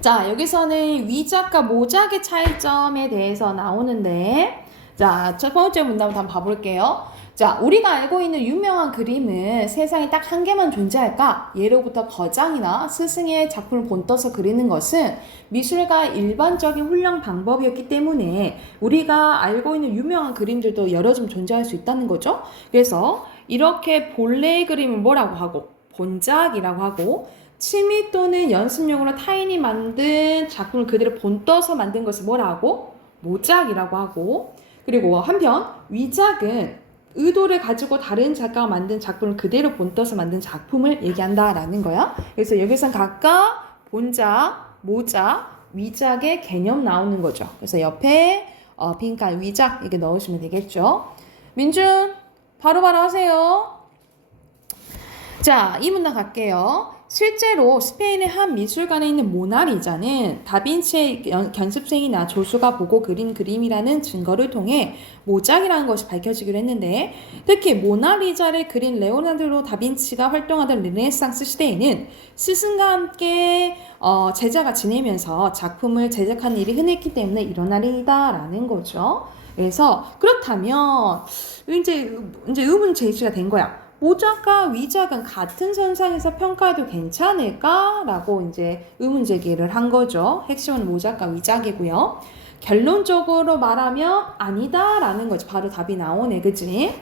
자, 여기서는 위작과 모작의 차이점에 대해서 나오는데, 자, 첫 번째 문답을 한번 봐볼게요. 자, 우리가 알고 있는 유명한 그림은 세상에 딱 한 개만 존재할까? 예로부터 거장이나 스승의 작품을 본떠서 그리는 것은 미술가의 일반적인 훈련 방법이었기 때문에 우리가 알고 있는 유명한 그림들도 여러 점 존재할 수 있다는 거죠. 그래서 이렇게 본래의 그림을 뭐라고 하고? 본작이라고 하고, 취미 또는 연습용으로 타인이 만든 작품을 그대로 본떠서 만든 것을 뭐라 하고? 모작이라고 하고, 그리고 한편 위작은 의도를 가지고 다른 작가가 만든 작품을 그대로 본떠서 만든 작품을 얘기한다라는 거야. 그래서 여기선 각각 본작, 모작, 위작의 개념 나오는 거죠. 그래서 옆에 빈칸 위작 이렇게 넣으시면 되겠죠. 민준 바로바로 하세요. 자, 이 문단 갈게요. 실제로 스페인의 한 미술관에 있는 모나리자는 다빈치의 견습생이나 조수가 보고 그린 그림이라는 증거를 통해 모작이라는 것이 밝혀지기로 했는데, 특히 모나리자를 그린 레오나르도 다빈치가 활동하던 르네상스 시대에는 스승과 함께 제자가 지내면서 작품을 제작하는 일이 흔했기 때문에 일어날 일이다라는 거죠. 그래서 그렇다면 이제 의문 제시가 된 거야. 모작과 위작은 같은 선상에서 평가해도 괜찮을까라고 이제 의문 제기를 한 거죠. 핵심은 모작과 위작이고요. 결론적으로 말하면 아니다라는 거죠. 바로 답이 나오네, 그치?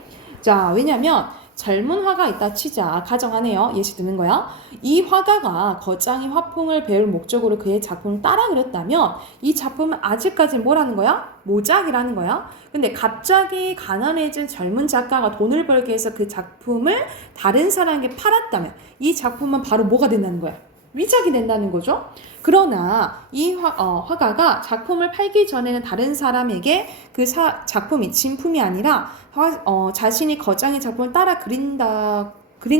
자, 왜냐면 젊은 화가 있다 치자 가정하네요. 예시 드는 거야. 이 화가가 거장이 화풍을 배울 목적으로 그의 작품을 따라 그렸다면 이 작품은 아직까지 뭐라는 거야? 모작이라는 거야. 근데 갑자기 가난해진 젊은 작가가 돈을 벌기 위해서 그 작품을 다른 사람에게 팔았다면 이 작품은 바로 뭐가 된다는 거야? 위작이 된다는 거죠. 그러나 이 화가가 작품을 팔기 전에는 다른 사람에게 그 작품이 진품이 아니라 자신이 거장의 작품을 따라 그린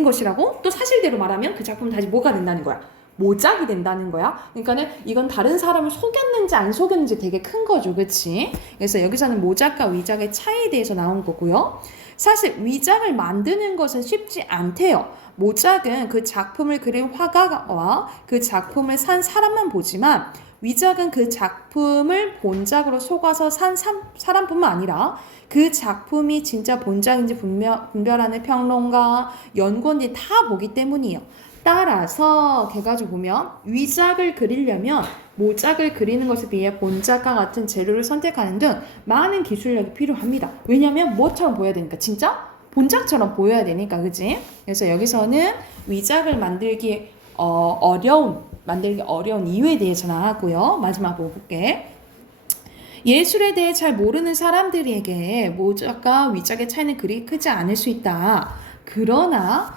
것이라고 또 사실대로 말하면 그 작품은 다시 뭐가 된다는 거야? 모작이 된다는 거야. 그러니까는 이건 다른 사람을 속였는지 안 속였는지 되게 큰 거죠. 그치? 그래서 여기서는 모작과 위작의 차이에 대해서 나온 거고요. 사실 위작을 만드는 것은 쉽지 않대요. 모작은 그 작품을 그린 화가와 그 작품을 산 사람만 보지만 위작은 그 작품을 본작으로 속아서 산 사람뿐만 아니라 그 작품이 진짜 본작인지 분별하는 평론가, 연구원들이 다 보기 때문이에요. 따라서 결과적으로 보면 위작을 그리려면 모작을 그리는 것에 비해 본작과 같은 재료를 선택하는 등 많은 기술력이 필요합니다. 왜냐하면 뭐처럼 보여야 되니까 진짜 본작처럼 보여야 되니까, 그치? 그래서 여기서는 위작을 만들기 어려운 이유에 대해서 나왔고요. 마지막 보고 볼게. 예술에 대해 잘 모르는 사람들에게 모작과 위작의 차이는 그리 크지 않을 수 있다. 그러나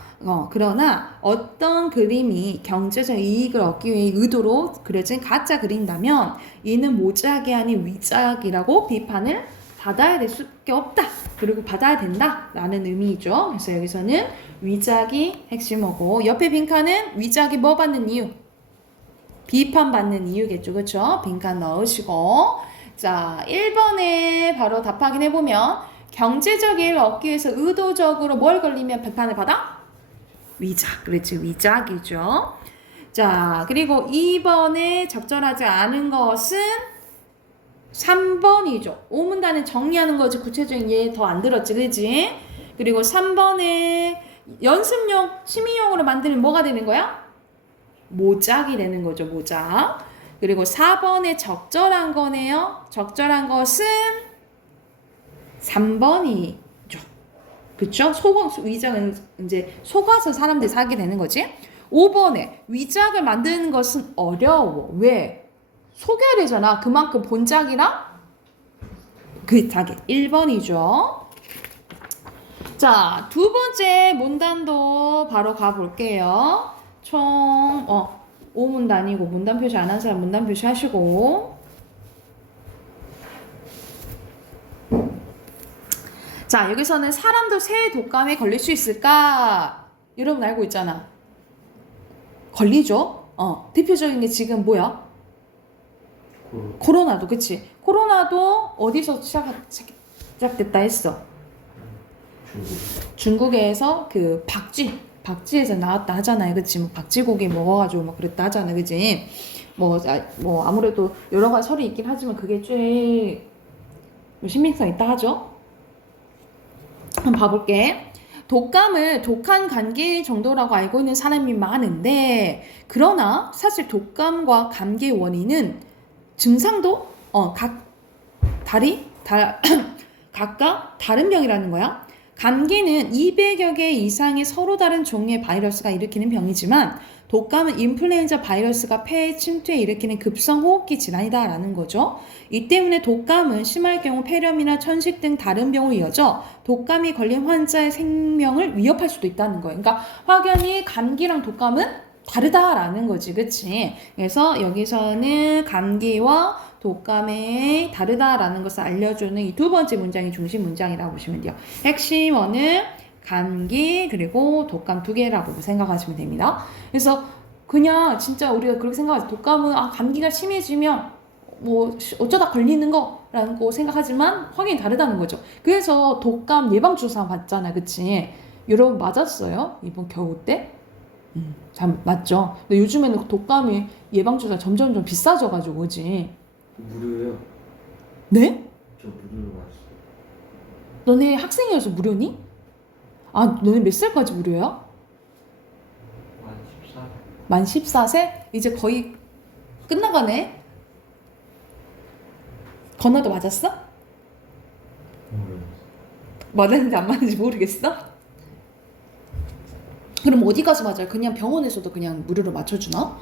어떤 그림이 경제적 이익을 얻기 위해 의도로 그려진 가짜 그린다면 이는 모작이 아닌 위작이라고 비판을 받아야 될 수밖에 없다. 그리고 받아야 된다 라는 의미죠. 그래서 여기서는 위작이 핵심어고 옆에 빈칸은 위작이 뭐 받는 이유? 비판받는 이유겠죠. 그렇죠? 빈칸 넣으시고 자 1번에 바로 답 확인해보면 경제적 이익을 얻기 위해서 의도적으로 뭘 걸리면 비판을 받아? 위작. 그렇지. 위작이죠. 자 그리고 2번에 적절하지 않은 것은 3번이죠. 오문단을 정리하는 거지 구체적인 예 더 안 들었지. 그지? 그리고 3번에 연습용, 취미용으로 만드는 뭐가 되는 거야? 모작이 되는 거죠. 모작. 그리고 4번에 적절한 거네요. 적절한 것은 3번이죠. 그쵸? 위작은 이제 속아서 사람들이 사게 되는 거지. 5번에 위작을 만드는 것은 어려워. 왜? 속여야 되잖아. 그만큼 본작이랑 비슷하게. 1번이죠. 자, 두 번째 문단도 바로 가볼게요. 총 5문단이고 문단 표시 안 한 사람 문단 표시 하시고 자, 여기서는 사람도 새 독감에 걸릴 수 있을까? 여러분 알고 있잖아. 걸리죠? 대표적인 게 지금 뭐야? 코로나도 그치? 코로나도 어디서 시작됐다 했어? 중국에서 그 박쥐에서 나왔다 하잖아요. 그치? 뭐 박쥐고기 먹어가지고 막 그랬다 하잖아. 그치? 뭐 아무래도 여러 가지 설이 있긴 하지만 그게 제일 신빙성 있다 하죠? 한번 봐볼게. 독감을 독한 감기 정도라고 알고 있는 사람이 많은데 그러나 사실 독감과 감기의 원인은 증상도 각각 다른 병이라는 거야. 감기는 200여 개 이상의 서로 다른 종류의 바이러스가 일으키는 병이지만 독감은 인플루엔자 바이러스가 폐에 침투해 일으키는 급성 호흡기 질환이다라는 거죠. 이 때문에 독감은 심할 경우 폐렴이나 천식 등 다른 병으로 이어져 독감이 걸린 환자의 생명을 위협할 수도 있다는 거예요. 그러니까 확연히 감기랑 독감은 다르다라는 거지, 그치? 그래서 여기서는 감기와 독감이 다르다라는 것을 알려주는 이 두 번째 문장이 중심 문장이라고 보시면 돼요. 핵심어는 감기 그리고 독감 두 개라고 생각하시면 됩니다. 그래서 그냥 진짜 우리가 그렇게 생각하죠. 독감은 감기가 심해지면 뭐 어쩌다 걸리는 거라고 생각하지만 확연히 다르다는 거죠. 그래서 독감 예방주사 맞잖아, 그치? 여러분 맞았어요? 이번 겨울 때? 잘 맞죠? 근데 요즘에는 독감이 예방주사 점점 좀 비싸져가지고 그지? 무료요? 네? 저 무료로 봤어. 너네 학생이어서 무료니? 너네 몇 살까지 무료야? 만 14. 만 14세? 이제 거의 끝나가네? 건너도 맞았어? 모르겠어. 맞았는지 안 맞는지 모르겠어? 그럼 어디 가서 맞아요? 그냥 병원에서도 그냥 무료로 맞춰주나?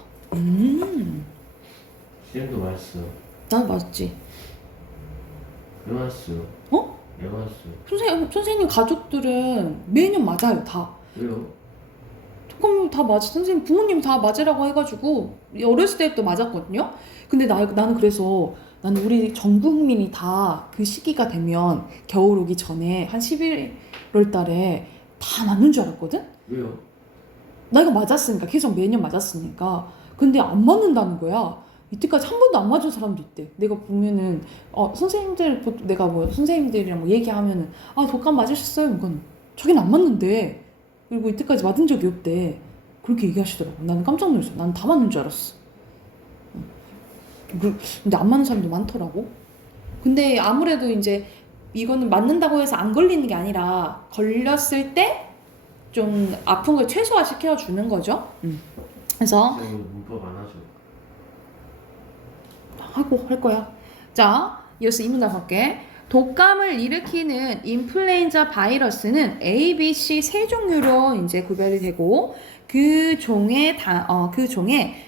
쌤도 맞았어. 나도 맞았지. 왜 맞았어? 어? 왜 맞았어? 선생님 가족들은 매년 맞아요, 다. 왜요? 그럼 다 맞아. 선생님 부모님 다 맞으라고 해가지고 어렸을 때부터 맞았거든요. 근데 나는 그래서 나는 우리 전 국민이 다 그 시기가 되면 겨울 오기 전에 한 11월 달에 다 맞는 줄 알았거든? 왜요? 나 이거 맞았으니까 계속 매년 맞았으니까. 근데 안 맞는다는 거야. 이때까지 한 번도 안 맞은 사람도 있대. 내가 보면은 선생님들 내가 뭐 선생님들이랑 뭐 얘기하면은 독감 맞으셨어요? 이건 저긴 안 맞는데. 그리고 이때까지 맞은 적이 없대. 그렇게 얘기하시더라고. 나는 깜짝 놀랐어. 나는 다 맞는 줄 알았어. 근데 안 맞는 사람도 많더라고. 근데 아무래도 이제 이거는 맞는다고 해서 안 걸리는 게 아니라 걸렸을 때 좀 아픈 걸 최소화 시켜주는 거죠. 그래서 쌤 문법 안 하죠? 하고 할 거야. 자, 이어서 이 문장 볼게. 독감을 일으키는 인플루엔자 바이러스는 A, B, C 세 종류로 이제 구별이 되고 그 종의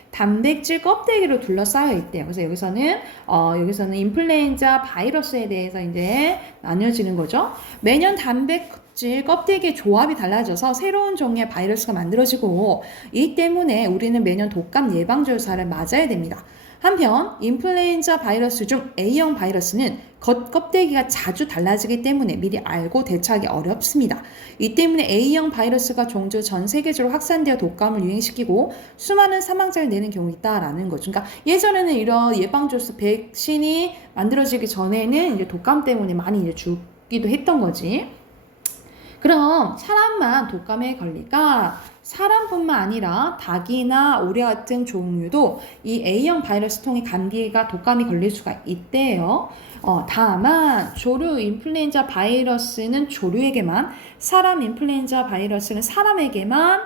단백질 껍데기로 둘러싸여 있대요. 그래서 여기서는 인플루엔자 바이러스에 대해서 이제 나뉘어지는 거죠. 매년 단백질 껍데기의 조합이 달라져서 새로운 종의 바이러스가 만들어지고 이 때문에 우리는 매년 독감 예방주사를 맞아야 됩니다. 한편 인플루엔자 바이러스 중 A형 바이러스는 겉 껍데기가 자주 달라지기 때문에 미리 알고 대처하기 어렵습니다. 이 때문에 A형 바이러스가 종주 전 세계적으로 확산되어 독감을 유행시키고 수많은 사망자를 내는 경우가 있다라는 거죠. 그러니까 예전에는 이런 예방주사 백신이 만들어지기 전에는 이제 독감 때문에 많이 이제 죽기도 했던 거지. 그럼 사람만 독감에 걸릴까? 사람뿐만 아니라 닭이나 오리 같은 종류도 이 A형 바이러스 통해 독감이 걸릴 수가 있대요. 다만 조류 인플루엔자 바이러스는 조류에게만, 사람 인플루엔자 바이러스는 사람에게만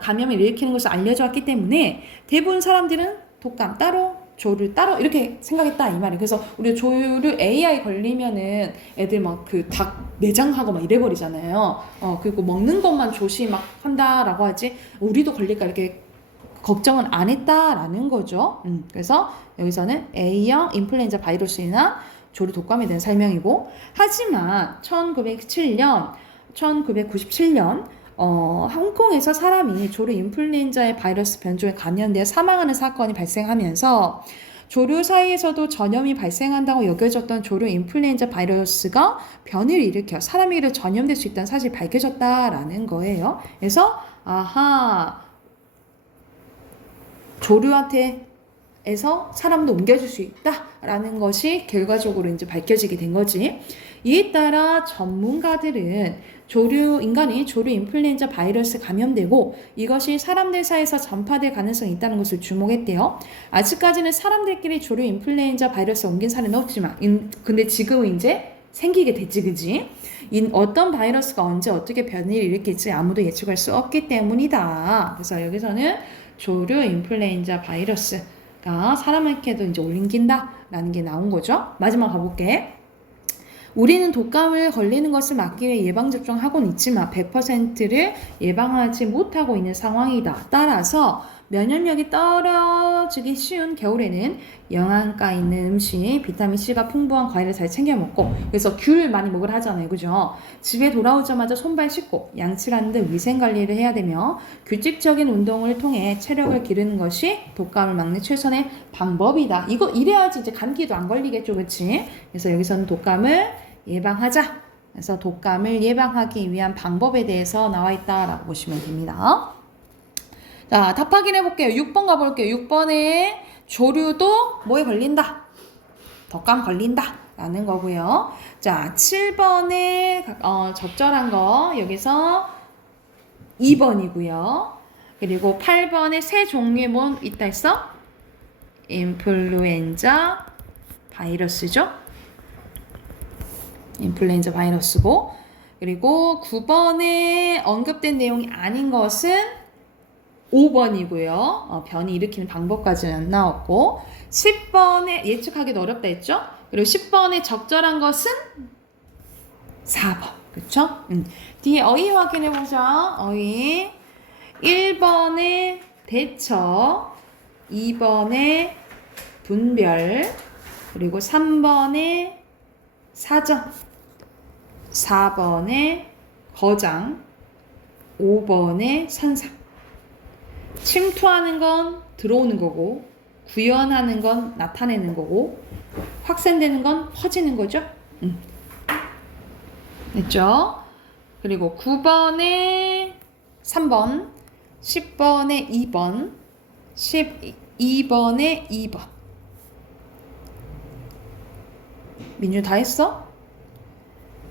감염을 일으키는 것으로 알려져 왔기 때문에 대부분 사람들은 독감 따로 조류 따로 이렇게 생각했다 이 말이에요. 그래서 우리 조류 AI 걸리면은 애들 막 그 닭 내장하고 막 이래버리잖아요. 그리고 먹는 것만 조심 막 한다라고 하지 우리도 걸릴까 이렇게 걱정은 안 했다라는 거죠. 그래서 여기서는 A형 인플루엔자 바이러스나 조류 독감에 대한 설명이고, 하지만 1997년 홍콩에서 사람이 조류 인플루엔자의 바이러스 변종에 감염되어 사망하는 사건이 발생하면서 조류 사이에서도 전염이 발생한다고 여겨졌던 조류 인플루엔자 바이러스가 변이를 일으켜 사람에게도 전염될 수 있다는 사실이 밝혀졌다라는 거예요. 그래서 조류한테에서 사람도 옮겨줄 수 있다라는 것이 결과적으로 이제 밝혀지게 된 거지. 이에 따라 전문가들은 인간이 조류 인플루엔자 바이러스에 감염되고 이것이 사람들 사이에서 전파될 가능성이 있다는 것을 주목했대요. 아직까지는 사람들끼리 조류 인플루엔자 바이러스를 옮긴 사례는 없지만, 근데 지금은 이제 생기게 됐지, 그지? 어떤 바이러스가 언제 어떻게 변이를 일으킬지 아무도 예측할 수 없기 때문이다. 그래서 여기서는 조류 인플루엔자 바이러스가 사람에게도 이제 옮긴다라는 게 나온 거죠. 마지막 가볼게. 우리는 독감을 걸리는 것을 막기 위해 예방접종하고는 있지만 100%를 예방하지 못하고 있는 상황이다. 따라서 면역력이 떨어지기 쉬운 겨울에는 영양가 있는 음식, 비타민C가 풍부한 과일을 잘 챙겨 먹고, 그래서 귤 많이 먹으라 하잖아요. 그죠? 집에 돌아오자마자 손발 씻고 양치하는 등 위생관리를 해야 되며 규칙적인 운동을 통해 체력을 기르는 것이 독감을 막는 최선의 방법이다. 이래야지 이제 감기도 안 걸리겠죠. 그치? 그래서 여기서는 독감을 예방하자 그래서 독감을 예방하기 위한 방법에 대해서 나와 있다라고 보시면 됩니다. 자, 답 확인해 볼게요. 6번 가볼게요. 6번에 조류도 뭐에 걸린다? 독감 걸린다 라는 거고요. 자, 7번에 적절한 거 여기서 2번이고요. 그리고 8번에 새 종류의 뭐 있다 했어? 인플루엔자 바이러스죠. 인플루엔자 바이러스고, 그리고 9번에 언급된 내용이 아닌 것은 5번이고요. 변이 일으키는 방법까지는 안 나왔고, 10번에 예측하기도 어렵다 했죠? 그리고 10번에 적절한 것은 4번. 그쵸? 뒤에 어휘 확인해보자. 어휘. 1번에 대처, 2번에 분별, 그리고 3번에 사전, 4번에 거장, 5번에 산상. 침투하는 건 들어오는 거고, 구현하는 건 나타내는 거고, 확산되는 건 퍼지는 거죠. 됐죠? 그리고 9번에 3번, 10번에 2번, 12번에 2번. 민주 다 했어?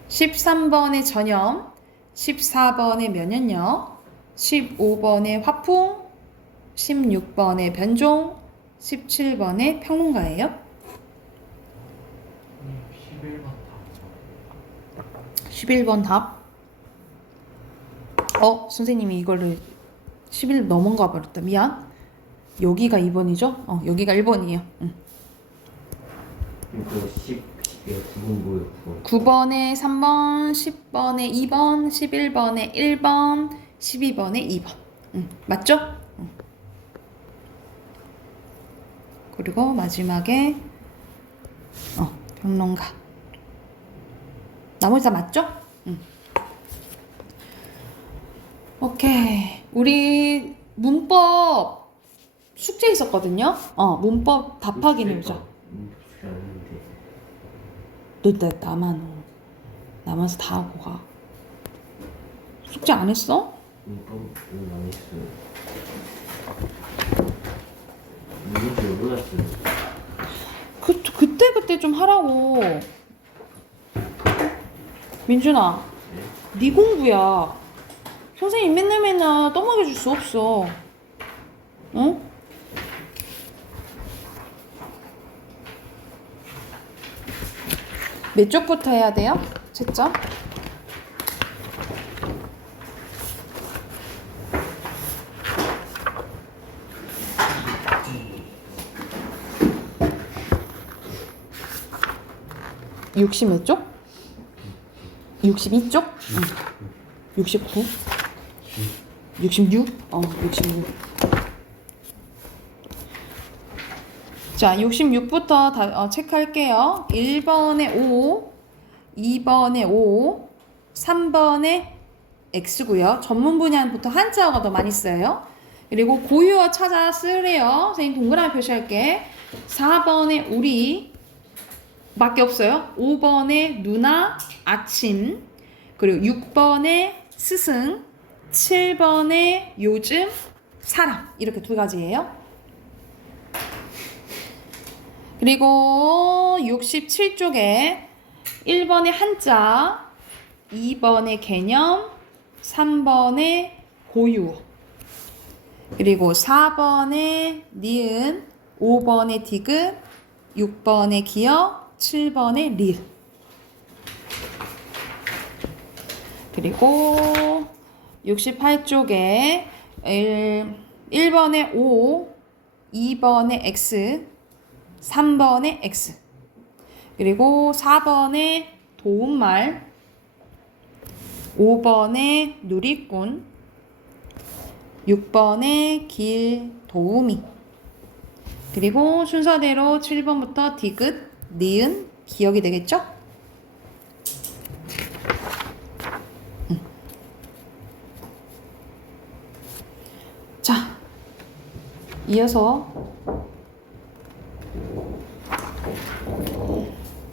13번에 전염, 14번에 면역력, 15번에 화풍, 16번에 변종, 17번에 평론가예요. 11번 답. 선생님이 이거를 11 넘어가 버렸다. 미안. 여기가 2번이죠? 여기가 1번이에요. 이거 10, 9번 뭐예요? 9번에 3번, 10번에 2번, 11번에 1번, 12번에 2번. 맞죠? 그리고 마지막에 평론가. 나머지 다 맞죠? 오케이. 우리 문법 숙제 있었거든요. 문법 답 확인해보자. 너 남아서 다 하고 가. 숙제 안 했어? 안 했어요. 문제 왜 몰랐어요? 그때 좀 하라고. 민준아, 네 공부야. 선생님 맨날 떠먹여줄 수 없어. 응? 몇 쪽부터 해야 돼요? 채점? (60) 몇 쪽? 62쪽? 69? 66? 66. 자, 66부터 다 체크할게요. 1번에 5, 2번에 5, 3번에 X고요. 전문 분야부터 한자어가 더 많이 써요. 그리고 고유어 찾아 쓰래요. 선생님 동그라미 표시할게. 4번에 우리 밖에 없어요. 5번에 누나, 아침, 그리고 6번에 스승, 7번에 요즘, 사람. 이렇게 두 가지예요. 그리고 67쪽에 1번에 한자, 2번에 개념, 3번에 고유어, 그리고 4번에 니은, 5번에 디귿, 6번에 기역, 7번에 리을. 그리고 68쪽에 1번에 O, 2번에 X, 3번에 X, 그리고 4번에 도움말, 5번에 누리꾼, 6번에 길 도우미, 그리고 순서대로 7번부터 디귿, 니은, 기억이 되겠죠? 자,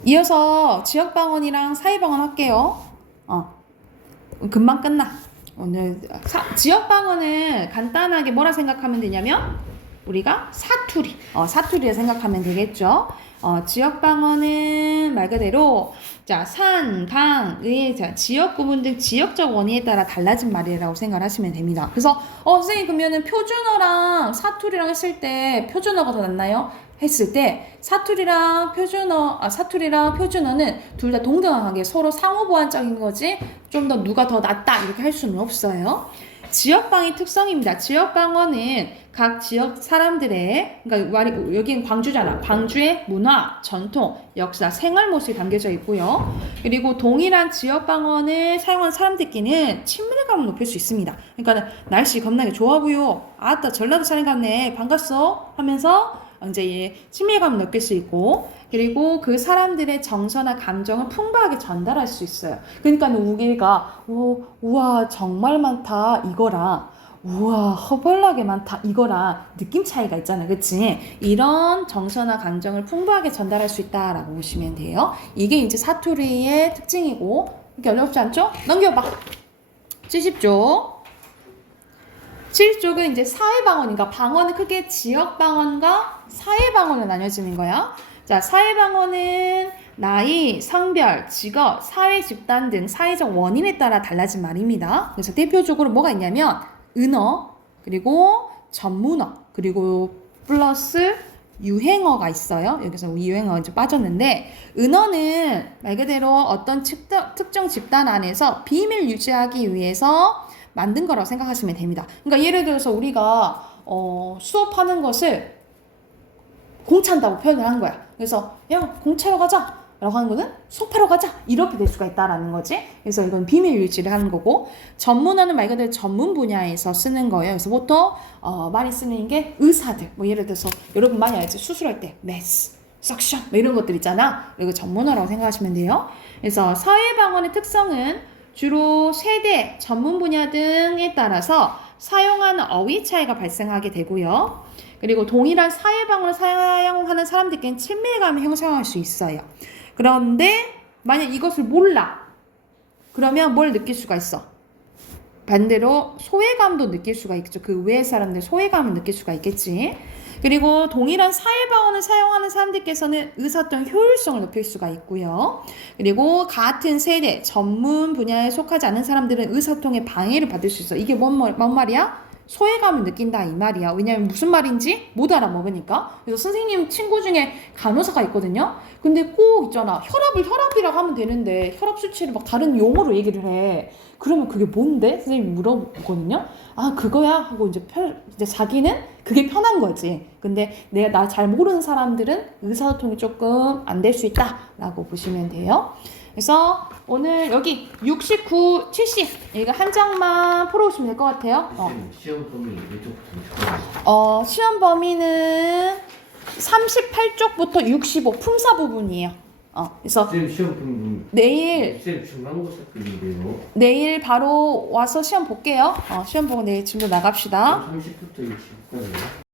이어서 지역방언이랑 사회방언 할게요. 금방 끝나. 오늘 지역방언은 간단하게 뭐라 생각하면 되냐면 우리가 사투리, 사투리를 생각하면 되겠죠. 지역방언은 말 그대로 자, 산, 강, 의, 자, 지역 구분 등 지역적 원인에 따라 달라진 말이라고 생각하시면 됩니다. 그래서 선생님 그러면은 표준어랑 사투리랑 했을 때 표준어가 더 낫나요? 했을 때 사투리랑 표준어는 둘 다 동등하게 서로 상호보완적인 거지 좀 더 누가 더 낫다 이렇게 할 수는 없어요. 지역방의 특성입니다. 지역방어는 각 지역 사람들의, 그러니까 여기는 광주잖아. 광주의 문화, 전통, 역사, 생활 모습이 담겨져 있고요. 그리고 동일한 지역방언을 사용하는 사람들끼리는 친밀감을 높일 수 있습니다. 그러니까 날씨 겁나게 좋아 보여. 아따 전라도 사람 같네. 반갑소 하면서 이제 친밀감을 느낄 수 있고, 그리고 그 사람들의 정서나 감정을 풍부하게 전달할 수 있어요. 그러니까 우리가 우와 정말 많다 이거랑 우와 허벌나게 많다 이거랑 느낌 차이가 있잖아요. 그치? 이런 정서나 감정을 풍부하게 전달할 수 있다라고 보시면 돼요. 이게 이제 사투리의 특징이고, 이렇게 어렵지 않죠? 넘겨봐. 70쪽. 70쪽은 이제 사회방언인가, 방언은 크게 지역방언과 사회방언으로 나뉘어지는 거야. 자, 사회방언은 나이, 성별, 직업, 사회 집단 등 사회적 원인에 따라 달라진 말입니다. 그래서 대표적으로 뭐가 있냐면 은어, 그리고 전문어, 그리고 플러스 유행어가 있어요. 여기서 유행어 이제 빠졌는데, 은어는 말 그대로 어떤 특정 집단 안에서 비밀 유지하기 위해서 만든 거라고 생각하시면 됩니다. 그러니까 예를 들어서 우리가 수업하는 것을 공차한다고 표현을 하는 거야. 그래서 야 공차러 가자 라고 하는 거는 수업하러 가자 이렇게 될 수가 있다라는 거지. 그래서 이건 비밀 유지를 하는 거고, 전문어는 말 그대로 전문 분야에서 쓰는 거예요. 그래서 보통 많이 쓰는 게 의사들, 뭐 예를 들어서 여러분 많이 알지, 수술할 때 메스, 석션 뭐 이런 것들 있잖아. 이거 전문어라고 생각하시면 돼요. 그래서 사회방언의 특성은 주로 세대, 전문 분야 등에 따라서 사용하는 어휘 차이가 발생하게 되고요. 그리고 동일한 사회방언을 사용하는 사람들끼리 친밀감을 형성할 수 있어요. 그런데 만약 이것을 몰라, 그러면 뭘 느낄 수가 있어? 반대로 소외감도 느낄 수가 있죠. 그 외의 사람들 소외감을 느낄 수가 있겠지. 그리고 동일한 사회방언을 사용하는 사람들께서는 의사소통 효율성을 높일 수가 있고요. 그리고 같은 세대, 전문 분야에 속하지 않은 사람들은 의사소통에 방해를 받을 수 있어. 이게 뭔 말이야? 소외감을 느낀다 이 말이야. 왜냐면 무슨 말인지 못 알아먹으니까. 그래서 선생님 친구 중에 간호사가 있거든요. 근데 꼭 있잖아, 혈압이라고 하면 되는데 혈압 수치를 막 다른 용어로 얘기를 해. 그러면 그게 뭔데? 선생님이 물어보거든요. 아 그거야 하고 이제 자기는 그게 편한 거지. 근데 나 잘 모르는 사람들은 의사소통이 조금 안 될 수 있다라고 보시면 돼요. 그래서 오늘 여기 69, 70 이거 한 장만 풀어오시면 될 것 같아요. 시험 범위 왼쪽부터 시험 범위는 38쪽부터 65 품사 부분이에요. 그래서 쌤 시험 범위 내일 쌤 중간고사 틀린데요. 내일 바로 와서 시험 볼게요. 시험 보고 내일 집으로 나갑시다. 30부터 60까지.